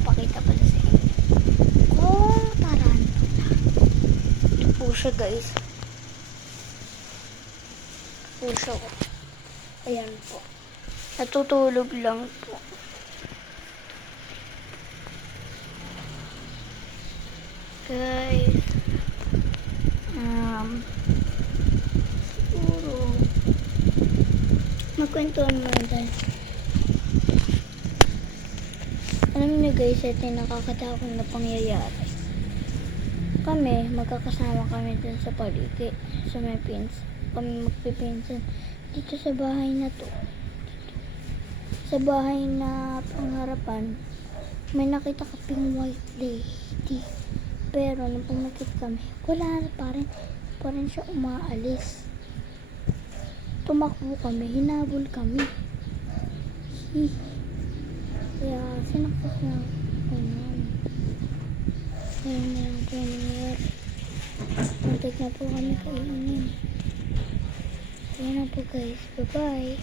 ipapakita pala sa inyo. Oh, tarantula. Ito po siya, guys. Ito po siya. Ayan po. Natutulog lang po. Guys. Siguro. Magkwentuhan muna tayo. Alam niyo guys, ito yung nakakatakot na pangyayari. Magkakasama kami dun sa paligi. Sa may kami magpipinsan. Dito sa bahay na to. Sa bahay na pangharapan, may nakita kaping white lady. Pero nung pumakit kami, wala na pa rin siya umaalis. Tumakbo kami, hinabol kami. Kaya sinaksak na ganun. Ayun na lang po nangyayari. Muntik na po kami kainin. Ayun na po guys, bye bye.